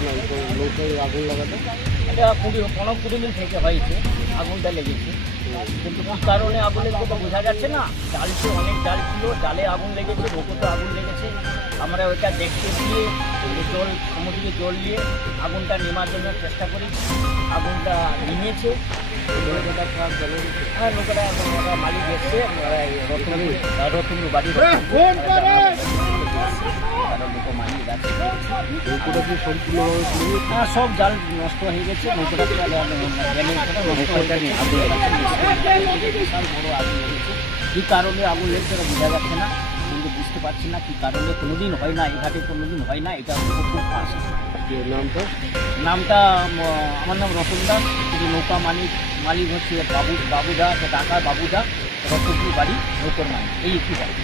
ঘটনা নৌকায় আগুন লাগাতে? এটা 15-20 দিন থেকে হয়েছে, আগুনটা লেগেছে। কিন্তু কোন কারণে আগুন লেগেছে তো বোঝা যাচ্ছে না। জাল ছিল, অনেক জাল ছিল, জালে আগুন লেগেছে, নৌকোতে আগুন লেগেছে। আমরা ওইটা দেখতে গিয়ে জল, সমুদ্রে জল নিয়ে আগুনটা নেমার জন্য চেষ্টা করি। আগুনটা নিমেছে। হ্যাঁ, নৌকাটা মালিক এসছে, রতনপুর বাড়ি মালিক আছে। নৌকোটা কি সম্পূর্ণভাবে পুড়ে? হ্যাঁ, সব জাল নষ্ট হয়ে গেছে। নৌকাটা বিশাল বড় আগুন লেগেছে। কী কারণে আগুন লেগেছে বোঝা যাচ্ছে না, কিন্তু বুঝতে পারছি না কী কারণে। কোনোদিন হয় না, এই ঘাটে কোনোদিন হয় না। এটা খুব ফাঁস। নামটা আমার নাম রতন দাস, কিন্তু নৌকা মালিক হচ্ছে বাবুদা, ঢাকা বাবুদা, রতনপুর বাড়ি, নৌকর মালিক, এই একটু বাড়ি।